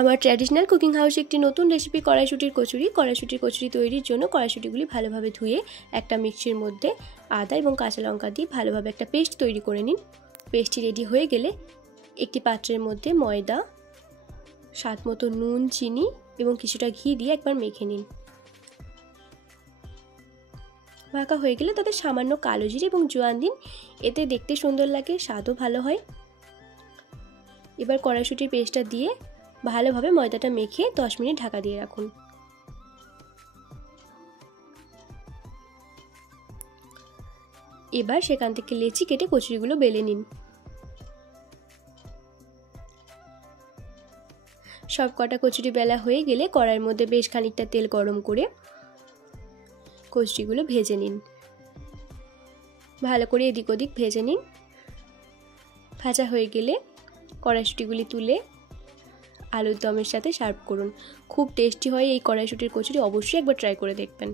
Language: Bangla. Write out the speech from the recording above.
আমার ট্র্যাডিশনাল কুকিং হাউসে একটি নতুন রেসিপি কড়াইশুঁটির কচুরি। কড়াইশুঁটির কচুরি তৈরির জন্য কড়াইশুঁটিগুলি ভালোভাবে ধুয়ে একটা মিক্সির মধ্যে আদা এবং কাঁচা লঙ্কা দিয়ে ভালোভাবে একটা পেস্ট তৈরি করে নিন। পেস্টটি রেডি হয়ে গেলে একটি পাত্রের মধ্যে ময়দা, স্বাদ মতো নুন, চিনি এবং কিছুটা ঘি দিয়ে একবার মেখে নিন। মাখা হয়ে গেলে তাতে সামান্য কালো জিরে এবং জোয়ান দিন, এতে দেখতে সুন্দর লাগে, স্বাদও ভালো হয়। এবার কড়াইশুঁটির পেস্টটা দিয়ে ভালোভাবে ময়দাটা মেখে 10 মিনিট ঢাকা দিয়ে রাখুন। এবার সেখান থেকে লেচি কেটে কচুরিগুলো বেলে নিন। সব কটা কচুরি বেলা হয়ে গেলে কড়াইয়ের মধ্যে বেশ খানিকটা তেল গরম করে কচুরিগুলো ভেজে নিন। ভালো করে এদিক ওদিক ভেজে নিন। ভাজা হয়ে গেলে কড়াইশুঁটিগুলি তুলে আলুর দমের সাথে সার্ভ করুন। খুব টেস্টি হয় এই কড়াইশুঁটির কচুরি, অবশ্যই একবার ট্রাই করে দেখবেন।